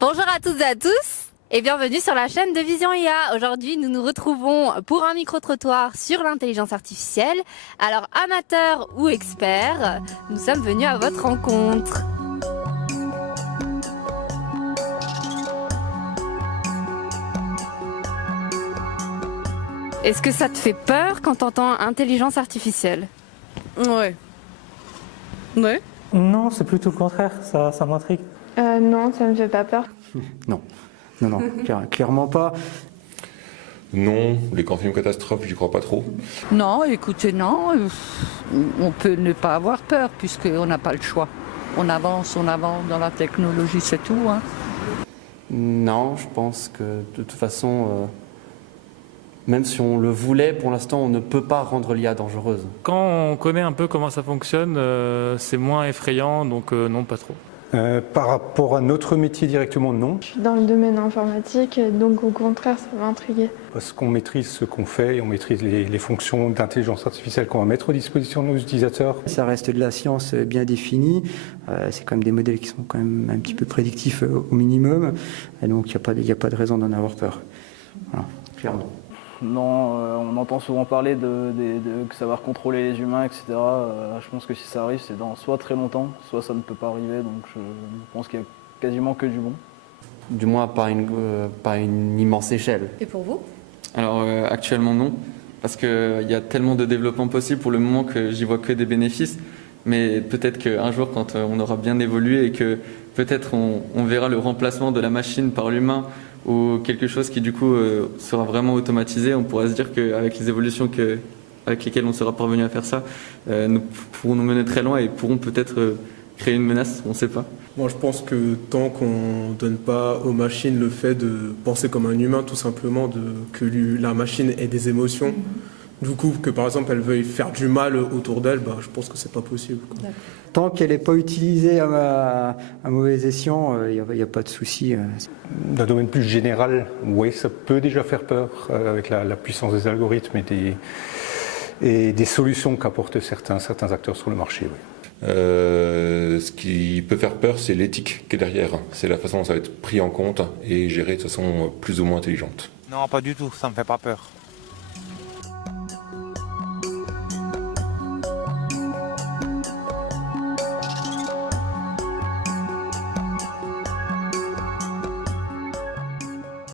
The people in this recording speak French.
Bonjour à toutes et à tous et bienvenue sur la chaîne de Vision IA. Aujourd'hui, nous nous retrouvons pour un micro-trottoir sur l'intelligence artificielle. Alors, amateurs ou experts, nous sommes venus à votre rencontre. Est-ce que ça te fait peur quand t'entends intelligence artificielle? Ouais. Ouais. Non, c'est plutôt le contraire, ça m'intrigue. Non, ça me fait pas peur. Non, clairement pas. Non, les grands films catastrophes, j'y crois pas trop. Non, écoutez, non. On peut ne pas avoir peur puisqu'on n'a pas le choix. On avance dans la technologie, c'est tout. Hein. Non, je pense que de toute façon, même si on le voulait, pour l'instant, on ne peut pas rendre l'IA dangereuse. Quand on connaît un peu comment ça fonctionne, c'est moins effrayant, donc non, pas trop. Par rapport à notre métier directement, non. Je suis dans le domaine informatique, donc au contraire, ça m'a intriguée. Parce qu'on maîtrise ce qu'on fait et on maîtrise les fonctions d'intelligence artificielle qu'on va mettre à disposition de nos utilisateurs. Ça reste de la science bien définie. C'est quand même des modèles qui sont quand même un petit peu prédictifs au minimum. Et donc, il n'y a pas de raison d'en avoir peur. Voilà, clairement. Non, on entend souvent parler de savoir contrôler les humains, etc. Je pense que si ça arrive, c'est dans soit très longtemps, soit ça ne peut pas arriver. Donc je pense qu'il y a quasiment que du bon. Du moins, pas une immense échelle. Et pour vous? Alors actuellement non, parce qu'il y a tellement de développement possible pour le moment que j'y vois que des bénéfices. Mais peut-être qu'un jour, quand on aura bien évolué et que peut-être on verra le remplacement de la machine par l'humain, ou quelque chose qui du coup sera vraiment automatisé, on pourra se dire qu'avec les évolutions avec lesquelles on sera parvenu à faire ça, nous pourrons nous mener très loin et pourront peut-être créer une menace, on ne sait pas. Moi je pense que tant qu'on ne donne pas aux machines le fait de penser comme un humain tout simplement, que la machine ait des émotions, du coup que par exemple elle veuille faire du mal autour d'elle, je pense que c'est pas possible. Tant qu'elle n'est pas utilisée à mauvais escient, il n'y a pas de souci. D'un domaine plus général, oui, ça peut déjà faire peur avec la puissance des algorithmes et des solutions qu'apportent certains acteurs sur le marché. Oui. Ce qui peut faire peur, c'est l'éthique qui est derrière. C'est la façon dont ça va être pris en compte et géré de façon plus ou moins intelligente. Non, pas du tout, ça me fait pas peur.